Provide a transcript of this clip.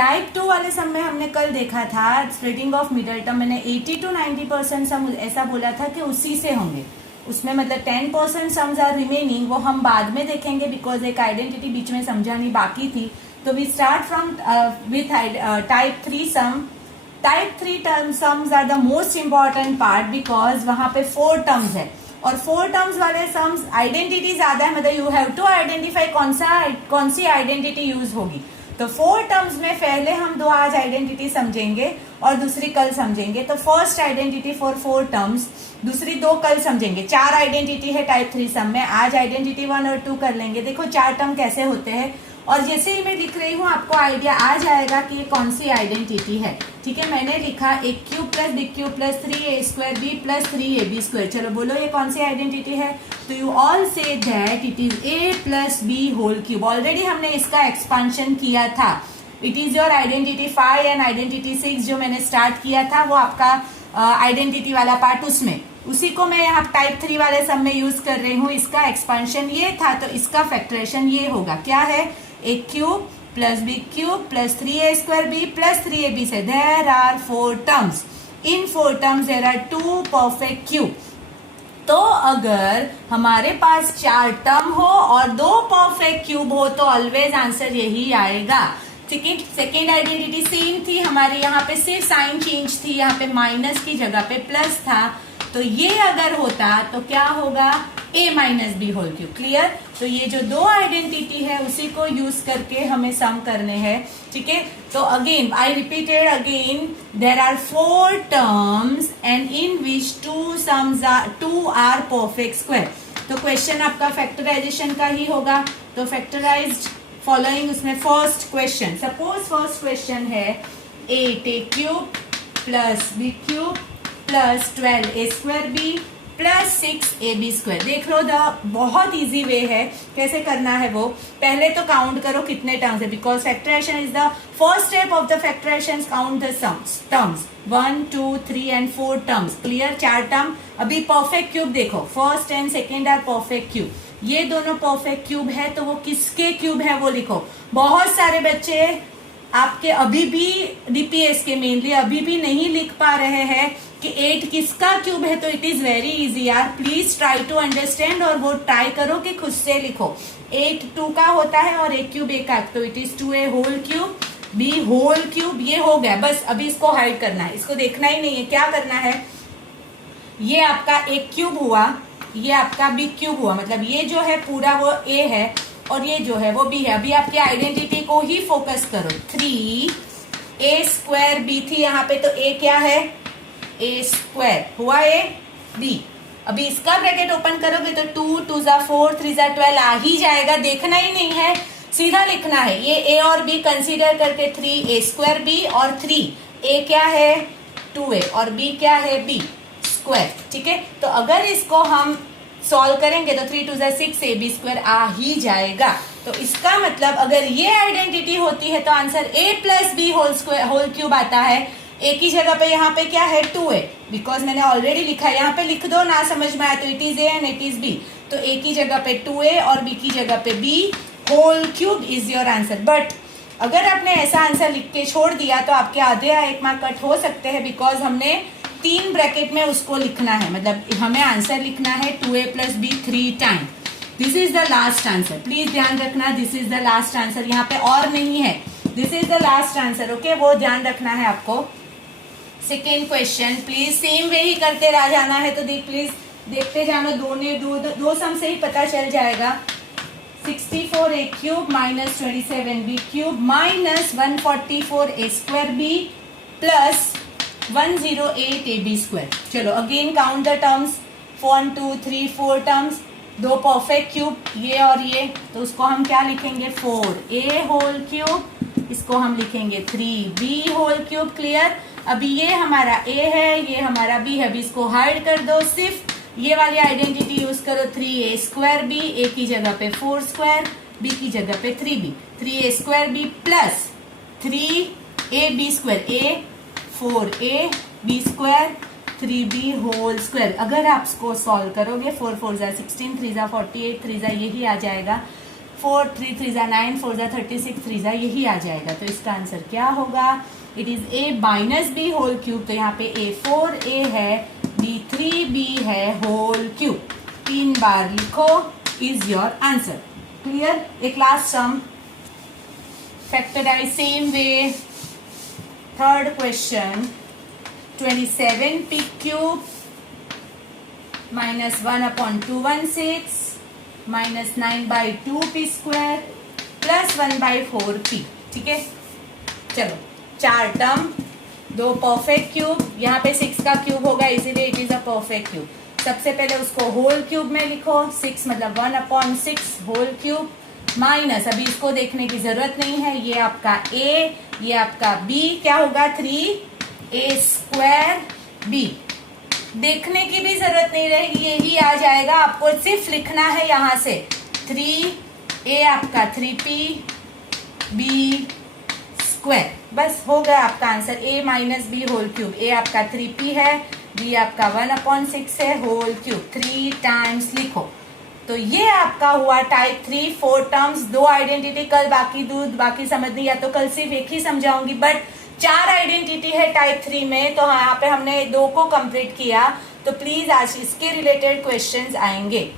Type 2 वाले सम में हमने कल देखा था स्प्लिटिंग ऑफ मिडल टर्म, मैंने 80 to 90% सम ऐसा बोला था कि उसी से होंगे, उसमें मतलब 10% सम्स आर रिमेनिंग, वो हम बाद में देखेंगे बिकॉज एक आइडेंटिटी बीच में समझानी बाकी थी। तो we start from with type 3 sum. Type 3 term sums are the most important part because वहां पे 4 टर्म्स है और 4 टर्म्स वाले सम्स आइडेंटिटी ज्यादा है, मतलब यू हैव टू आइडेंटिफाई कौन सी आइडेंटिटी यूज होगी। तो 4 टर्म्स में पहले हम 2 आज आइडेंटिटी समझेंगे और दूसरी कल समझेंगे। तो फर्स्ट आइडेंटिटी फॉर 4 टर्म्स, दूसरी 2 कल समझेंगे। 4 आइडेंटिटी है टाइप 3 सम में, आज आइडेंटिटी 1 और 2 कर लेंगे। देखो 4 टर्म कैसे होते हैं और जैसे ही मैं लिख रही हूँ आपको आइडिया आ जाएगा कि ये कौन सी आइडेंटिटी है। ठीक है, मैंने लिखा a cube plus b cube plus 3a square b plus 3ab square. चलो बोलो ये कौन सी आइडेंटिटी है। तो you all say that it is a plus b whole cube. Already हमने इसका एक्सपांशन किया था। It is your identity 5 and identity 6 जो मैंने स्टार्ट किया था वो आपका आइडेंटिटी वाला पार्ट, उसमें उसी को मैं यहाँ टाइप 3 वाले सब में यूज कर रही हूँ। इसका एक्सपांशन ये था तो इसका फैक्टरेशन ये होगा। क्या है, a cube plus b cube plus 3a square b plus 3ab so there are 4 terms. In 4 terms there are 2 perfect cube. तो अगर हमारे पास 4 टर्म हो और 2 परफेक्ट क्यूब हो तो ऑलवेज आंसर यही आएगा। ठीक है, सेकेंड आइडेंटिटी सेम थी हमारी, यहाँ पे सिर्फ साइन चेंज थी, यहाँ पे माइनस की जगह पे प्लस था। तो ये अगर होता तो क्या होगा, a minus B whole cube. Clear. तो ये जो 2 आइडेंटिटी है उसी को यूज करके हमें सम करने हैं। ठीक है, तो again I repeated again, there are 4 terms and in which 2 are perfect square. तो क्वेश्चन आपका फैक्टराइजेशन का ही होगा। तो फैक्टराइज्ड फॉलोइंग, उसमें first question, suppose first question है a cube plus b cube plus 12a square b plus 6ab square. देख लो बहुत इजी वे है कैसे करना है वो। पहले तो काउंट करो कितने टर्म्स है, because factorization is the first step of the factorization. Count the terms 1 2 3 and 4 terms. Clear, 4 term. अभी परफेक्ट क्यूब देखो, first and second are perfect cube. ये दोनों परफेक्ट क्यूब है तो वो किसके क्यूब है वो लिखो। बहुत सारे बच्चे आपके अभी भी डीपीएस के मेनली अभी भी नहीं लिख पा रहे हैं कि 8 किसका क्यूब है। तो इट इज वेरी इजी यार, प्लीज ट्राई टू अंडरस्टैंड और वो ट्राई करो कि खुद से लिखो। 8 2 का होता है और a क्यूब 1 का, तो it is 2a whole cube b whole cube. ये हो गया, बस अभी इसको हाइड करना है, इसको देखना ही नहीं है। क्या करना है, ये आपका a क्यूब हुआ, ये आपका b क्यूब हुआ, मतलब ये जो है पूरा वो a है और ये जो है वो b है। अभी आपकी आइडेंटिटी को ही फोकस करो। 3a स्क्वायर b थी यहाँ पे, तो a क्या है, a स्क्वायर हुआ a b। अभी इसका ब्रैकेट ओपन करोगे तो 2 2 जा 4 3 जा 12 आ ही जाएगा, देखना ही नहीं है, सीधा लिखना है। ये a और b कंसीडर करके 3a स्क्वायर b और 3a क्या है 2a और b क्या है b स्क्वायर। ठीक है, तो अगर इसको हम सॉल्व करेंगे तो 3 2 जा 6ab स्क्वायर आ ही जाएगा। तो इसका मतलब अगर ये आइडेंटिटी होती है तो आंसर a प्लस बी होल क्यूब आता है। a की जगह पे यहाँ पे क्या है 2a, बिकॉज मैंने ऑलरेडी लिखा है, यहाँ पे लिख दो, ना समझ में आया तो it is a and it is b। तो a की जगह पे 2a और b की जगह पे b whole cube is your answer. But अगर आपने ऐसा आंसर लिख के छोड़ दिया तो आपके आधे या 1 मार्क कट हो सकते हैं, बिकॉज हमने 3 ब्रैकेट में उसको लिखना है, मतलब हमें आंसर लिखना है 2a plus b 3 time. This is the last answer, please ध्यान रखना, this is the last answer, यहाँ पे और नहीं है, this is the last answer. Okay, वो ध्यान रखना है आपको। Second question please same way ही करते रह जाना है, तो प्लीज देखते जाना, दो सम से ही पता चल जाएगा। 64a cube minus 27b cube minus 144a square b plus 108ab square. चलो again count the terms, 1 2 3 4 terms, 2 perfect cube ये और ये, तो उसको हम क्या लिखेंगे 4a होल क्यूब, इसको हम लिखेंगे 3b होल क्यूब। क्लियर। अभी ये हमारा a है, ये हमारा b है, अभी इसको हाइड कर दो, सिर्फ ये वाली आइडेंटिटी यूज करो 3a स्क्वायर b, a की जगह पे 4 स्क्वायर, b की जगह पे 3b, 3a square b plus 3ab square, a 4a b square 3b whole square. अगर आप इसको सॉल्व करोगे 4 4 जा 16 3 जा 48 3 जा यही आ जाएगा 4 3 3 जा 9 4 जा 36 3 जा यही आ जाएगा। तो इसका आंसर क्या होगा? It is a minus B whole cube. तो यहाँ पे a 4a है, b 3b है होल क्यूब। 3 बार लिखो, इज योर आंसर। क्लियर? एक last sum factorise same way. Third question, 27p cube minus 1/216 minus 9/2p square plus 1/4p। ठीक है, चलो 4 टर्म, 2 परफेक्ट क्यूब, यहाँ पे 6 का क्यूब होगा इसीलिए it is a perfect cube. सबसे पहले उसको होल क्यूब में लिखो, 6 मतलब 1/6 होल क्यूब माइनस, अभी इसको देखने की जरूरत नहीं है, ये आपका a, ये आपका b, क्या होगा 3a स्क्वायर b। देखने की भी जरूरत नहीं रहेगी, यही आ जाएगा। आपको सिर्फ लिखना है यहाँ से 3a आपका 3p b स्क्वायर, बस हो गया आपका answer. a minus B whole cube, a आपका 3p है, b आपका 1/6 है होल क्यूब, 3 टाइम्स लिखो। तो ये आपका हुआ टाइप 3 4 टर्म्स, 2 आइडेंटिटी। कल बाकी दूध बाकी समझनी, या तो कल सिर्फ एक ही समझाऊंगी, बट 4 आइडेंटिटी है टाइप 3 में। तो यहाँ पे हमने 2 को कंप्लीट किया, तो प्लीज आज इसके रिलेटेड क्वेश्चंस आएंगे।